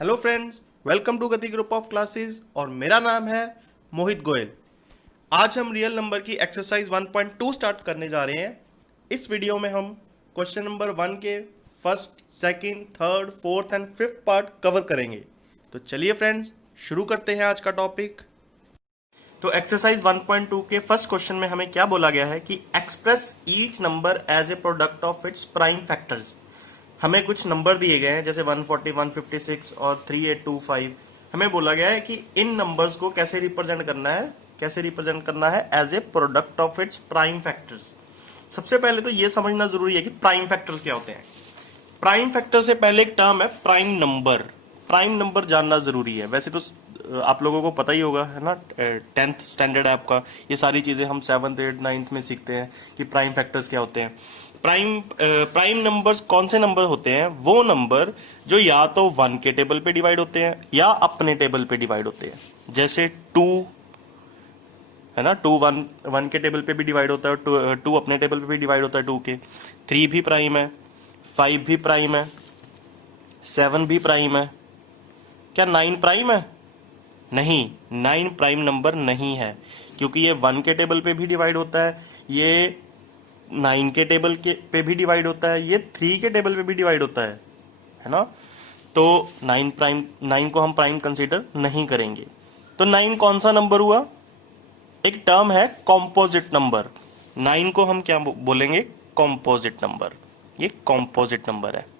Hello friends, welcome to गति group of classes और मेरा नाम है मोहित गोयल। आज हम रियल नंबर की एक्सरसाइज 1.2 स्टार्ट करने जा रहे हैं। इस वीडियो में हम क्वेश्चन नंबर 1 के first, second, third, fourth and fifth part cover करेंगे। तो चलिए फ्रेंड्स, शुरू करते हैं आज का टॉपिक। तो एक्सरसाइज 1.2 के फर्स्ट क्वेश्चन में हमें क्या बोला गया है कि express each number as a product of its prime factors. हमें कुछ नंबर दिए गए हैं जैसे 140, 156 और 3825। हमें बोला गया है कि इन नंबर्स को कैसे रिप्रेजेंट करना है as a product of its prime factors. सबसे पहले तो ये समझना जरूरी है कि प्राइम फैक्टर्स क्या होते हैं। प्राइम फैक्टर से पहले एक टर्म है प्राइम नंबर। प्राइम नंबर जानना जरूरी है। वैसे तो आप लोगों को पता ही होगा, है ना, 10th स्टैंडर्ड है आपका। ये सारी चीजें हम 7th, 8th, 9th में सीखते हैं कि प्राइम फैक्टर्स क्या होते हैं। प्राइम नंबर्स कौन से नंबर होते हैं? वो नंबर जो या तो 1 के टेबल पे डिवाइड होते हैं या अपने टेबल पे डिवाइड होते हैं। जैसे 2 है ना, 2 1 के टेबल पे भी डिवाइड होता है, 2 अपने टेबल पे भी डिवाइड होता है 2 के। 3 भी प्राइम है, 5 भी प्राइम है, 7 भी प्राइम है। क्या 9 प्राइम है? नहीं, 9 प्राइम नंबर नहीं है, क्योंकि ये 1 के टेबल पे भी डिवाइड होता है, ये 9 के टेबल के पे भी डिवाइड होता है, ये 3 के टेबल पे भी डिवाइड होता है ना। तो 9 को हम प्राइम कंसीडर नहीं करेंगे। तो 9 कौन सा नंबर हुआ? एक टर्म है कॉम्पोजिट नंबर। 9 को हम क्या बोलेंगे? Composite number. ये कॉम्पोजिट नंबर है।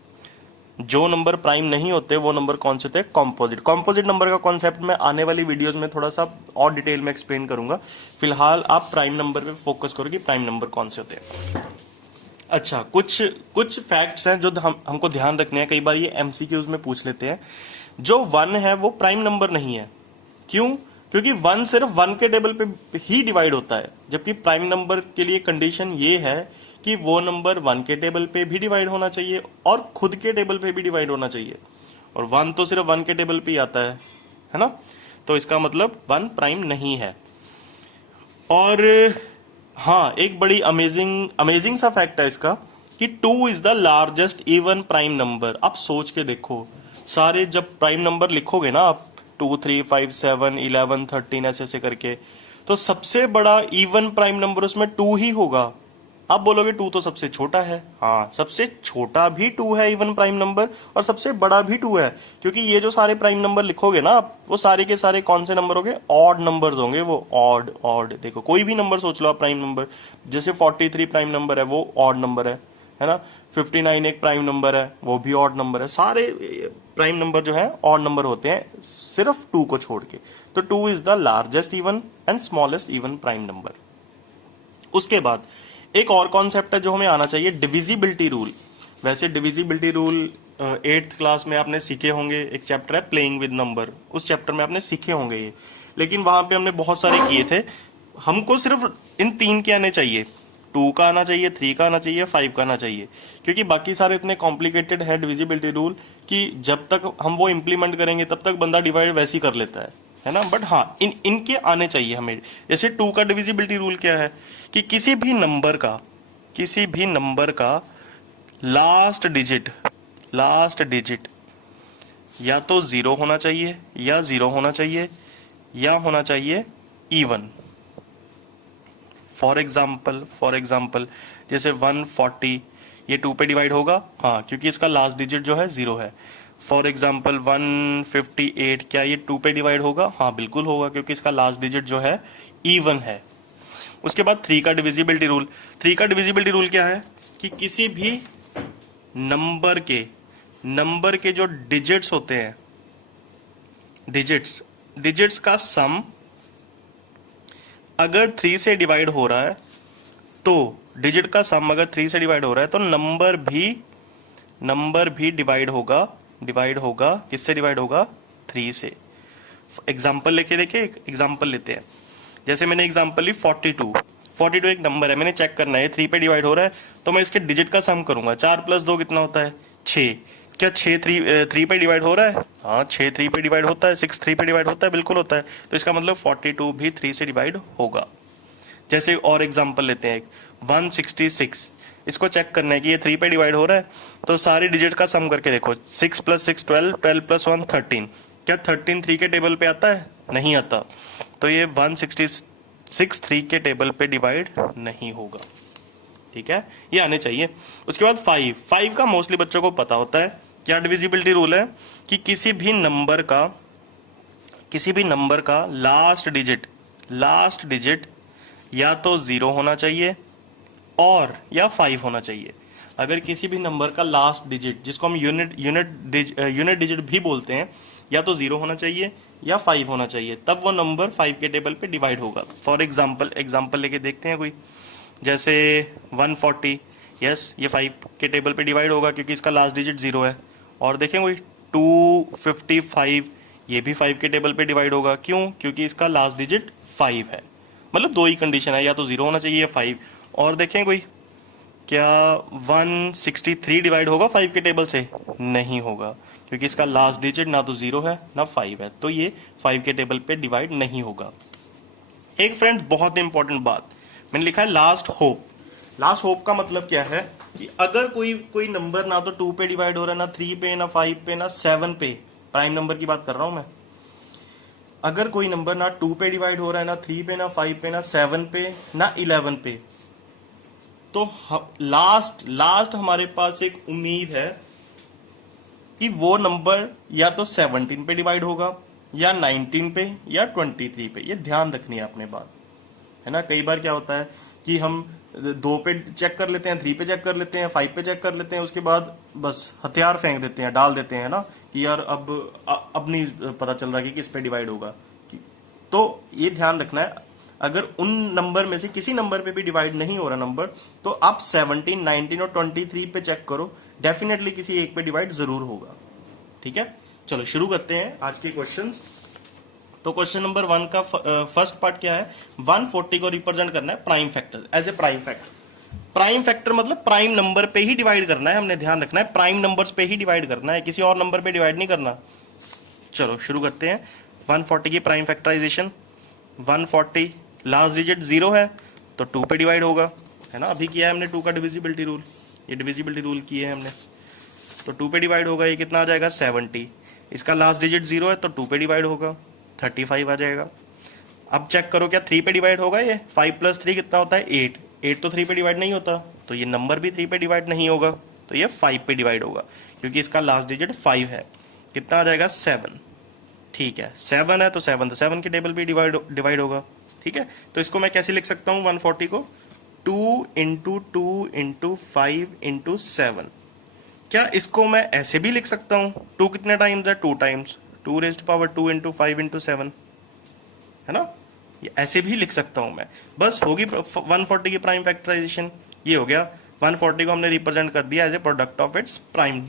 जो नंबर प्राइम नहीं होते वो नंबर कौन से होते हैं? कॉम्पोजिट। कॉम्पोजिट नंबर का कॉन्सेप्ट मैं आने वाली वीडियोस में थोड़ा सा और डिटेल में एक्सप्लेन करूंगा। फिलहाल आप प्राइम नंबर पे फोकस करो कि प्राइम नंबर कौन से होते हैं। अच्छा, कुछ फैक्ट्स हैं जो हमको ध्यान रखने हैं। कई बार ये एमसीक्यूज में पूछ लेते हैं। जो 1 है वो प्राइम नंबर नहीं है। क्यों? क्योंकि 1 सिर्फ 1 के टेबल पे ही डिवाइड होता है, जबकि प्राइम नंबर के लिए कंडीशन ये है कि वो नंबर 1 के टेबल पे भी डिवाइड होना चाहिए और खुद के टेबल पे भी डिवाइड होना चाहिए। और 1 तो सिर्फ 1 के टेबल पे ही आता है ना। तो इसका मतलब 1 प्राइम नहीं है। और हाँ, एक बड़ी अमेजिंग सा फैक्ट है इसका कि 2 is the largest even prime number. आप सोच के देखो, सारे जब प्राइम नंबर लिखोगे ना आप, 2, 3, 5, 7, 11, 13 ऐसे करके, तो सबसे बड़ा इवन प्राइम नंबर उसमें 2 ही होगा। आप बोलोगे 2 तो सबसे छोटा है। हाँ, सबसे छोटा भी 2 है इवन प्राइम नंबर, और सबसे बड़ा भी 2 है। क्योंकि ये जो सारे प्राइम नंबर लिखोगे ना आप, वो सारे के सारे कौन से नंबर होंगे? ऑड नंबर्स होंगे। वो ऑड देखो, कोई भी नंबर सोच लो आप प्राइम नंबर। जैसे 43 प्राइम नंबर है, वो ऑड नंबर है ना। 59 एक प्राइम नंबर है, वो भी ऑड नंबर है। सारे प्राइम नंबर जो है ऑड नंबर होते हैं, सिर्फ 2 को छोड़ के। तो 2 is the largest even and smallest even prime number. उसके बाद एक और कॉन्सेप्ट है जो हमें आना चाहिए, डिविजिबिलिटी रूल। वैसे डिविजिबिलिटी रूल 8th क्लास में आपने सीखे होंगे। एक चैप्टर है प्लेइंग विद नंबर, उस चैप्टर में आपने सीखे होंगे ये। लेकिन वहां पे हमने बहुत सारे किए थे। हमको सिर्फ इन 3 के आने चाहिए, 2 का आना चाहिए, 3 का आना चाहिए, 5 का आना चाहिए। क्योंकि बाकी सारे इतने कॉम्प्लिकेटेड है डिविजिबिलिटी रूल कि जब तक हम वो इम्प्लीमेंट करेंगे तब तक बंदा डिवाइड वैसे ही कर लेता है ना। बट हाँ, इनके आने चाहिए हमें। जैसे 2 का डिविजिबिलिटी रूल क्या है कि किसी भी नंबर का लास्ट डिजिट या तो 0 होना चाहिए, या 0 होना चाहिए, या होना चाहिए इवन। फॉर एग्जाम्पल जैसे 140, ये 2 पे डिवाइड होगा, हाँ, क्योंकि इसका लास्ट डिजिट जो है 0 है। फॉर एग्जाम्पल 158, क्या ये 2 पे डिवाइड होगा? हाँ, बिल्कुल होगा, क्योंकि इसका लास्ट डिजिट जो है इवन है। उसके बाद 3 का डिविजिबिलिटी रूल। 3 का डिविजिबिलिटी रूल क्या है कि किसी भी नंबर के जो डिजिट्स होते हैं, डिजिट्स का सम अगर 3 से डिवाइड हो रहा है, तो डिजिट का सम अगर 3 से डिवाइड हो रहा है तो नंबर भी डिवाइड होगा किससे डिवाइड होगा? 3 से। एग्जाम्पल लेके देखिए, एक एग्जाम्पल लेते हैं। जैसे मैंने एग्जाम्पल ली 42 एक नंबर है, मैंने चेक करना है 3 पे डिवाइड हो रहा है, तो मैं इसके डिजिट का सम करूंगा। 4 + 2 कितना होता है? 6। क्या 6 3 पे डिवाइड हो रहा है? हाँ, 6 3 पे डिवाइड होता है, 6 3 पे डिवाइड होता है, बिल्कुल होता है। तो इसका मतलब 42 भी 3 से डिवाइड होगा। जैसे और एग्जांपल लेते हैं एक 166, इसको चेक करना है कि ये 3 पे डिवाइड हो रहा है, तो सारी डिजिट का सम करके देखो, 6 + 6 12, 12 + 1 13। क्या 13 3 के टेबल पे आता है? नहीं आता, तो ये 166 3 के टेबल पे डिवाइड नहीं होगा। ठीक है, ये आने चाहिए। उसके बाद 5 का मोस्टली बच्चों को पता होता है, क्या डिविजिबिलिटी रूल है कि किसी भी नंबर का लास्ट डिजिट या तो 0 होना चाहिए और या 5 होना चाहिए। अगर किसी भी नंबर का लास्ट डिजिट, जिसको हम यूनिट डिजिट भी बोलते हैं, या तो 0 होना चाहिए या 5 होना चाहिए, तब वो नंबर 5 के टेबल पे डिवाइड होगा। फॉर एग्जांपल लेके देखते हैं कोई, जैसे 140, यस ये 5 के टेबल पे डिवाइड होगा क्योंकि इसका लास्ट डिजिट 0 है। और देखें कोई 255, ये भी 5 के टेबल पे डिवाइड होगा। क्यों? क्योंकि इसका लास्ट डिजिट 5 है। मतलब दो ही कंडीशन है, या तो 0 होना चाहिए या 5। और देखें कोई, क्या 163 डिवाइड होगा 5 के टेबल से? नहीं होगा, क्योंकि इसका लास्ट डिजिट ना तो 0 है ना 5 है, तो ये 5 के टेबल पे डिवाइड नहीं होगा। एक फ्रेंड बहुत इंपॉर्टेंट बात मैंने लिखा है, लास्ट होप। लास्ट होप का मतलब क्या है कि अगर कोई नंबर ना तो 2 पे डिवाइड हो रहा है, ना 3 पे, ना 5 पे, ना 7 पे, प्राइम नंबर की बात कर रहा हूं मैं, अगर कोई नंबर ना 2 पे डिवाइड हो रहा है, ना 3 पे, ना 5 पे, ना 7 पे, ना 11 पे, तो लास्ट हमारे पास एक उम्मीद है कि वो नंबर या तो 17 पे डिवाइड होगा, या 19 पे, या 23 पे। ये ध्यान रखनी है आपने बात, है ना। कई बार क्या होता है कि हम 2 पे चेक कर लेते हैं, 3 पे चेक कर लेते हैं, 5 पे चेक कर लेते हैं, उसके बाद बस हथियार फेंक देते हैं, डाल देते हैं ना, कि यार अब नहीं पता चल रहा कि किस पे डिवाइड होगा। तो ये ध्यान रखना है, अगर उन नंबर में से किसी नंबर पे भी डिवाइड नहीं हो रहा नंबर, तो आप 17, 19 और 23 पे चेक करो, डेफिनेटली किसी एक पे डिवाइड जरूर होगा। ठीक है, चलो शुरू करते हैं आज के क्वेश्चंस। तो क्वेश्चन नंबर 1 का फर्स्ट पार्ट क्या है, 140 को रिप्रेजेंट करना है prime factor, as a prime factor. Prime factor मतलब प्राइम नंबर पे ही डिवाइड करना है, हमने ध्यान रखना है, प्राइम नंबर्स पे ही डिवाइड करना है, किसी और नंबर पे डिवाइड नहीं करना। चलो शुरू करते हैं 140 की प्राइम फैक्टराइजेशन। 140 लास्ट डिजिट 0 है तो 2 पे डिवाइड होगा, है ना। अभी किया है हमने 2 का डिविजिबिलिटी रूल, ये डिविजिबिलिटी रूल किए हैं हमने, तो 2 पे डिवाइड होगा। ये कितना आ जाएगा 70। इसका लास्ट डिजिट 0 है तो 2 पे डिवाइड होगा, 35 आ जाएगा। अब चेक करो क्या 3 पे डिवाइड होगा ये? 5 + 3 कितना होता है? 8। 8 तो 3 पे डिवाइड नहीं होता, तो ये नंबर भी 3 पे डिवाइड नहीं होगा, तो ये 5 पे डिवाइड होगा क्योंकि इसका लास्ट डिजिट 5 है। कितना आ जाएगा? 7। ठीक है, 7 है तो 7 के टेबल पे डिवाइड होगा। ठीक है, तो इसको मैं कैसे लिख सकता हूँ 140 को? 2 × 2 × 5 × 7। क्या इसको मैं ऐसे भी लिख सकता हूँ? 2 कितने टाइम्स है? 2 टाइम्स, 2⁻², 2 × 5 × 7, है ना। ये ऐसे भी लिख सकता हूँ मैं, बस होगी 140 की प्राइम फैक्टराइजेशन। ये हो गया 140 को हमने रिप्रेजेंट कर दिया as a product of its prime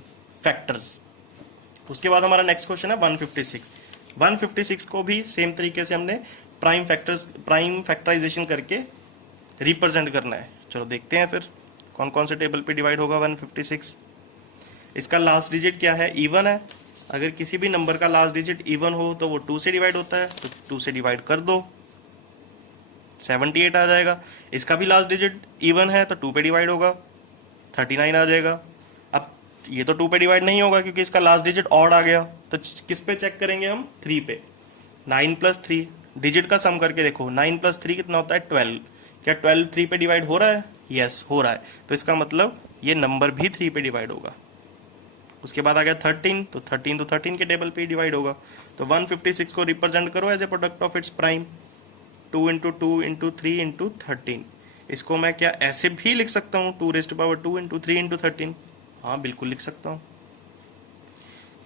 factors. उसके बाद हमारा नेक्स्ट क्वेश्चन है 156। 156 को भी सेम तरीके से हमने प्राइम फैक्टराइजेशन करके रिप्रेजेंट करना है। चलो देखते हैं फिर कौन कौन से टेबल पे डिवाइड होगा 156। इसका लास्ट डिजिट क्या है? इवन है। अगर किसी भी नंबर का लास्ट डिजिट इवन हो तो वो 2 से डिवाइड होता है, तो 2 से डिवाइड कर दो, 78 आ जाएगा। इसका भी लास्ट डिजिट इवन है तो 2 पे डिवाइड होगा, 39 आ जाएगा। अब ये तो 2 पे डिवाइड नहीं होगा क्योंकि इसका लास्ट डिजिट ऑड आ गया, तो किस पे चेक करेंगे हम? 3 पे। 9 + 3 डिजिट का सम करके देखो, 9 + 3 कितना होता है? 12। क्या 12 3 पे डिवाइड हो रहा है? यस हो रहा है, तो इसका मतलब ये नंबर भी 3 पे डिवाइड होगा। उसके बाद आ गया 13, तो 13 के टेबल पे ही डिवाइड होगा। तो 156 को रिप्रेजेंट करो as a product of its prime, 2 × 2 × 3 × 13। इसको मैं क्या ऐसे भी लिख सकता हूँ? 2⁻² 2 × 3 × 13। हाँ बिल्कुल लिख सकता हूँ।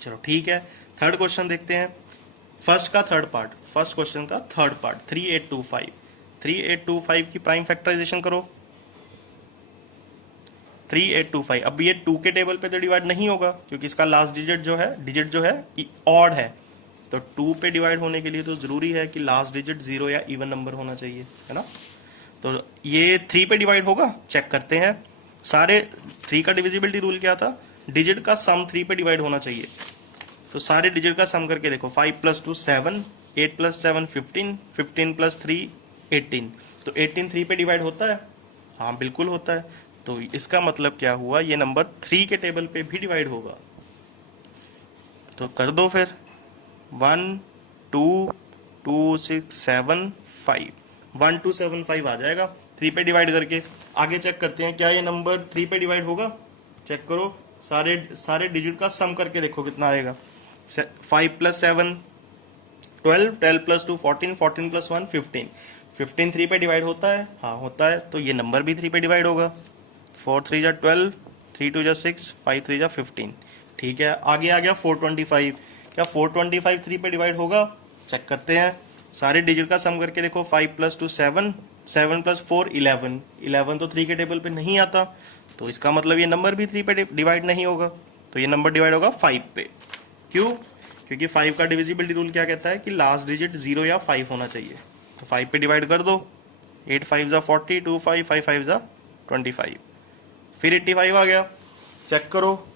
चलो ठीक है, थर्ड क्वेश्चन देखते हैं। फर्स्ट क्वेश्चन का थर्ड पार्ट 3825। 3825 की प्राइम फैक्टराइजेशन करो। 3825, अब ये 2 के टेबल पे तो डिवाइड नहीं होगा क्योंकि इसका लास्ट डिजिट जो है ऑड है, तो 2 पे डिवाइड होने के लिए तो जरूरी है कि लास्ट डिजिट 0 या इवन नंबर होना चाहिए, है ना। तो ये 3 पे डिवाइड होगा, चेक करते हैं। सारे 3 का डिविजिबिलिटी रूल क्या था? डिजिट का सम 3 पे डिवाइड होना चाहिए, तो सारे डिजिट का सम करके देखो, 5 + 2 7, 8 + 7 15, 15 + 3 18। तो 18 3 पे डिवाइड होता है, हाँ बिल्कुल होता है। तो इसका मतलब क्या हुआ, ये नंबर 3 के टेबल पे भी डिवाइड होगा। तो कर दो फिर, 1 2 2 6 7 5, 1 2 7 5 आ जाएगा 3 पे डिवाइड करके। आगे चेक करते हैं क्या ये नंबर 3 पे डिवाइड होगा। चेक करो, सारे डिजिट का सम करके देखो कितना आएगा। 5 + 7 12, 12 + 2 14, 14 + 1 15, 15 3 पे डिवाइड होता है, हाँ होता है। तो ये नंबर भी 3 पे डिवाइड होगा। 4 3 जा 12, 3 2 जा 6, 5 3 जा 15। ठीक है, आगे आ गया 425। क्या 425 3 पे डिवाइड होगा? चेक करते हैं, सारे डिजिट का सम करके देखो। 5 + 2 7, 7 + 4 11, 11 तो 3 के टेबल पे नहीं आता, तो इसका मतलब ये नंबर भी 3 पे डिवाइड नहीं होगा। तो ये नंबर डिवाइड होगा 5 पे। क्यों? क्योंकि 5 का डिविजिबिलिटी रूल क्या कहता है कि लास्ट डिजिट 0 या 5 होना चाहिए। तो 5 पे डिवाइड कर दो, 8 5 जा 40, 2 5 5 5 जा 25, फिर 85 आ गया। चेक करो,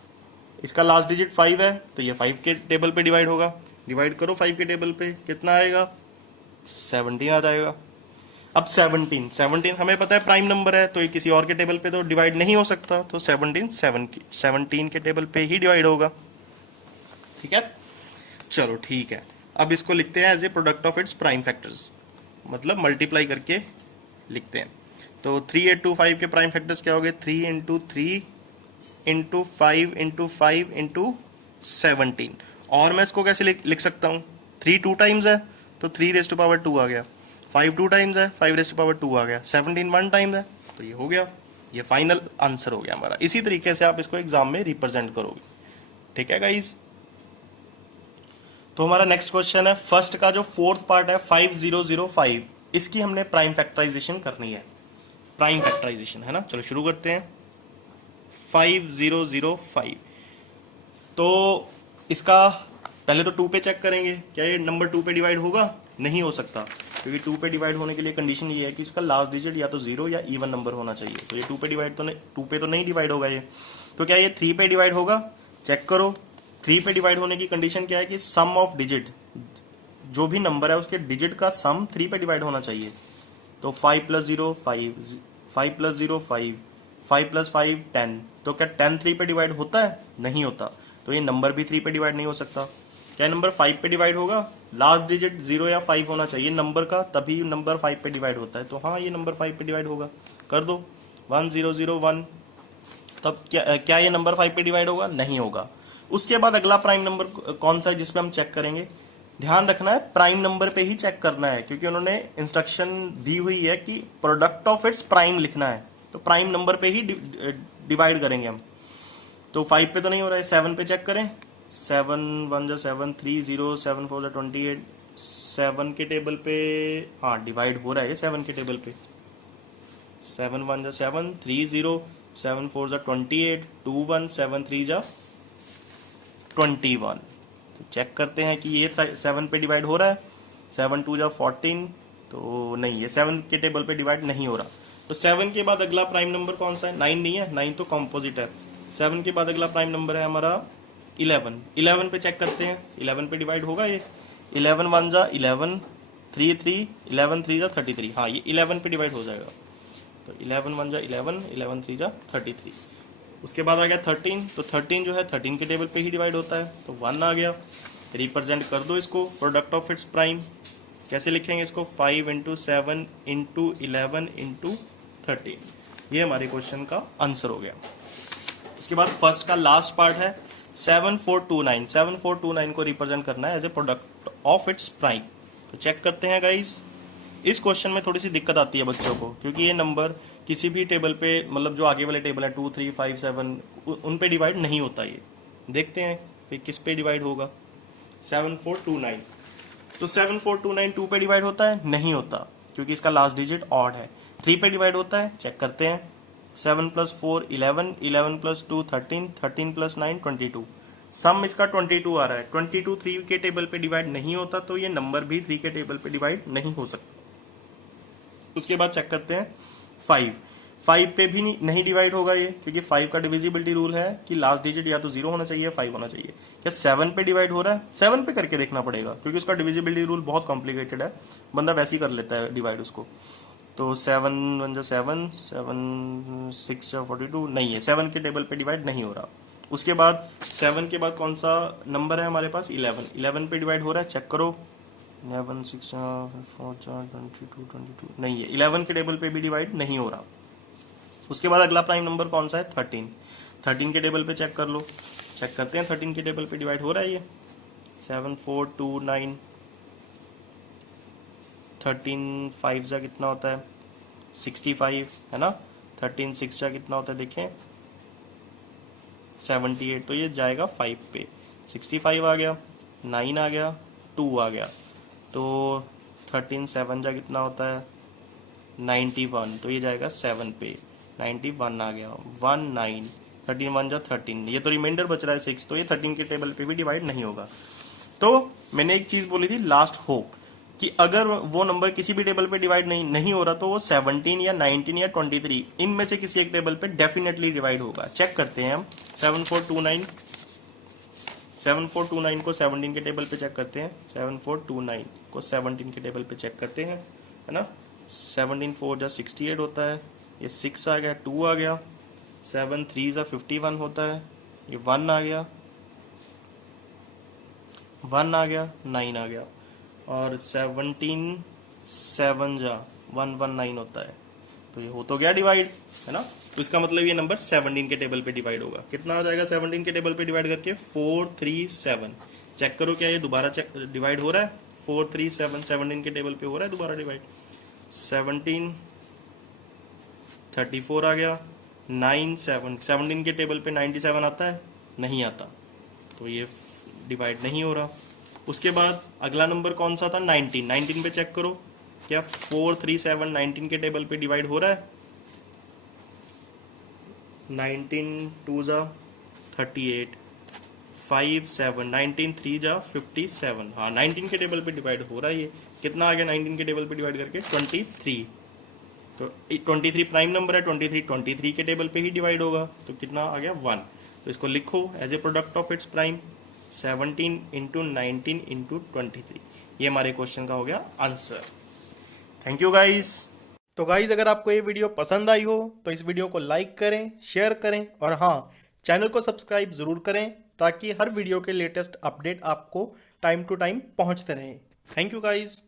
इसका लास्ट डिजिट 5 है, तो ये 5 के टेबल पे डिवाइड होगा। डिवाइड करो 5 के टेबल पे, कितना आएगा? 17 आ जाएगा। अब 17 हमें पता है प्राइम नंबर है, तो ये किसी और के टेबल पे तो डिवाइड नहीं हो सकता। तो 17 के टेबल पे ही डिवाइड होगा। ठीक है, चलो ठीक है। अब इसको लिखते हैं as a product of its prime factors, मतलब मल्टीप्लाई करके लिखते हैं। तो 3 8 2 5 के प्राइम फैक्टर्स क्या हो गए? 3 × 3 × 5 × 5 × 17। और मैं इसको कैसे लिख सकता हूँ? 3 2 टाइम्स है तो 3⁻² आ गया, 5 2 टाइम्स है 5⁻² आ गया, 17 1 टाइम्स है, तो ये हो गया। ये फाइनल आंसर हो गया हमारा। इसी तरीके से आप इसको एग्जाम में रिप्रेजेंट करोगे। ठीक है गाइज, तो हमारा नेक्स्ट क्वेश्चन है फर्स्ट का जो फोर्थ पार्ट है 5005, इसकी हमने प्राइम फैक्टराइजेशन करनी है। प्राइम फैक्टराइजेशन है ना, चलो शुरू करते हैं। 5005, तो इसका पहले तो 2 पे चेक करेंगे, क्या ये नंबर 2 पे डिवाइड होगा? नहीं हो सकता, क्योंकि 2 पे डिवाइड होने के लिए कंडीशन ये है कि इसका लास्ट डिजिट या तो 0 या इवन नंबर होना चाहिए। तो ये 2 पे तो नहीं डिवाइड होगा ये। तो क्या ये 3 पे डिवाइड होगा? चेक करो, 3 पे डिवाइड होने की कंडीशन क्या है कि सम ऑफ डिजिट, जो भी नंबर है उसके डिजिट का सम 3 पे डिवाइड होना चाहिए। तो 5 + 0 5, 5 + 0 5, 5 + 5 10। तो क्या 10 3 पे डिवाइड होता है? नहीं होता, तो ये नंबर भी 3 पे डिवाइड नहीं हो सकता। क्या नंबर 5 पे डिवाइड होगा? लास्ट डिजिट 0 या 5 होना चाहिए नंबर का, तभी नंबर 5 पे डिवाइड होता है। तो हाँ, ये नंबर 5 पे डिवाइड होगा। कर दो 1 0 0 1। तब क्या ये नंबर 5 पे डिवाइड होगा? नहीं होगा। उसके बाद अगला प्राइम नंबर कौन सा है जिसपे हम चेक करेंगे? ध्यान रखना है, प्राइम नंबर पे ही चेक करना है, क्योंकि उन्होंने इंस्ट्रक्शन दी हुई है कि प्रोडक्ट ऑफ इट्स प्राइम लिखना है। तो प्राइम नंबर पे ही डिवाइड करेंगे हम। तो 5 पे तो नहीं हो रहा है, 7 पे चेक करें। 7 1 जा 7, 3 0, 7 4 जा 28, 7 के टेबल पे हाँ डिवाइड हो रहा है 7 के टेबल पे। 7 1 जा 7, 3 0, 7 4 जा 28, 2 1, 7 3 जा 21। तो चेक करते हैं कि ये 7 पे डिवाइड हो रहा है। 7 2 जा 14, तो नहीं, ये 7 के टेबल पे डिवाइड नहीं हो रहा। तो 7 के बाद अगला प्राइम नंबर कौन सा है? 9 नहीं है, 9 तो कॉम्पोजिट है। 7 के बाद अगला प्राइम नंबर है हमारा 11। 11 पे चेक करते हैं, 11 पे डिवाइड होगा ये। 11 1 जा 11, 3 3, 11 3 जा 33, हाँ ये 11 पे डिवाइड हो जाएगा। तो 11 1 जा 11, 11 3 जा 33। उसके बाद आ गया 13, तो 13 जो है 13 के टेबल पे ही डिवाइड होता है, तो 1 आ गया। रिप्रेजेंट कर दो इसको, प्रोडक्ट ऑफ इट्स प्राइम। कैसे लिखेंगे इसको? 5 × 7 × 11 × 13। ये हमारे क्वेश्चन का आंसर हो गया। उसके बाद फर्स्ट का लास्ट पार्ट है 7429। 7429 को रिप्रेजेंट करना है as a product of its prime. तो चेक करते हैं गाइस। इस क्वेश्चन में थोड़ी सी दिक्कत आती है बच्चों को, क्योंकि ये नंबर किसी भी टेबल पे, मतलब जो आगे वाले टेबल है 2 3 5 7, उन पे डिवाइड नहीं होता। ये देखते हैं फिर किस पे डिवाइड होगा। 7429, तो 7429 2 पे डिवाइड होता है? नहीं होता, क्योंकि इसका लास्ट डिजिट ऑड है। 3 पे डिवाइड होता है? चेक करते हैं। 7 + 4 11, 11 + 2 13, 13 + 9 22। सम इसका 22 आ रहा है। 22 3 के टेबल पे डिवाइड नहीं होता, तो ये नंबर भी 3 के टेबल पे डिवाइड नहीं हो सकता। उसके बाद चेक करते हैं 5। 5 पे भी नहीं डिवाइड होगा ये, क्योंकि 5 का डिविजिबिलिटी रूल है कि लास्ट डिजिट या तो 0 होना चाहिए 5 होना चाहिए। क्या 7 पे डिवाइड हो रहा है? 7 पे करके देखना पड़ेगा, क्योंकि उसका डिविजिबिलिटी रूल बहुत कॉम्प्लिकेटेड है, बंदा वैसे ही कर लेता है डिवाइड उसको। तो 7 1 जा 7, 7 6 जा 42, नहीं है, 7 के टेबल पे डिवाइड नहीं हो रहा। उसके बाद 7 के बाद कौन सा नंबर है हमारे पास? 11, 11 पे डिवाइड हो रहा है, चेक करो। 11 6 4 22 22, नहीं है, 11 के टेबल पे भी डिवाइड नहीं हो रहा। उसके बाद अगला प्राइम नंबर कौन सा है? 13, 13 के टेबल पे चेक कर लो, चेक करते हैं 13 के टेबल पे डिवाइड हो रहा है ये। 7 4 2 9, 13 5 जा कितना होता है? 65 है ना। 13 6 जा कितना होता है देखें? 78, तो ये जाएगा 5 पे। 65 आ गया, 9 आ गया, 2 आ गया, तो 13 7 जा कितना होता है? 91, तो ये जाएगा 7 पे। 91 आ गया, 1 9, 13 1 जा 13, ये तो रिमाइंडर बच रहा है 6, तो ये 13 के टेबल पे भी डिवाइड नहीं होगा। तो मैंने एक चीज बोली थी लास्ट होप, कि अगर वो नंबर किसी भी टेबल पे डिवाइड नहीं हो रहा, तो वो 17 या 19 या 23 इनमें से किसी एक टेबल पे डेफिनेटली डिवाइड होगा। चेक करते हैं हम। 7429, 7429 को 17 के टेबल पे चेक करते हैं। 7429 को 17 के टेबल पे चेक करते हैं, है ना। 17 4 जा 68 होता है, ये 6 आ गया, 2 आ गया। 7 3 जा 51 होता है, ये 1 आ गया, 1 आ गया, 9 आ गया, और 17 7 जा 119 होता है, तो ये हो तो गया डिवाइड, है ना। तो इसका मतलब ये नंबर 17 के टेबल पे डिवाइड होगा। कितना आ जाएगा 17 के टेबल पे डिवाइड करके? 437। चेक करो क्या ये दोबारा चेक डिवाइड हो रहा है? 437 17 के टेबल पे हो रहा है दोबारा डिवाइड। 17 34 आ गया, 9 7, 17 के टेबल पे 97 आता है? नहीं आता, तो ये डिवाइड नहीं हो रहा। उसके बाद अगला नंबर कौन सा था? 19, 19 पे चेक करो, क्या 437 19 के टेबल पे डिवाइड हो रहा है? 19 2 जा 38, 5 7, 19 3 जा 57, हाँ 19 के टेबल पे डिवाइड हो रहा है ये। कितना आ गया 19 के टेबल पे डिवाइड करके? 23। तो 23 प्राइम नंबर है, 23 के टेबल पे ही डिवाइड होगा, तो कितना आ गया? 1। तो इसको लिखो as a product of its prime, 17 into 19 into 23। ये हमारे क्वेश्चन का हो गया आंसर। Thank you guys. तो गाइज अगर आपको ये वीडियो पसंद आई हो तो इस वीडियो को लाइक करें, शेयर करें, और हाँ, चैनल को सब्सक्राइब ज़रूर करें, ताकि हर वीडियो के लेटेस्ट अपडेट आपको टाइम टू टाइम पहुंचते रहें। Thank you guys.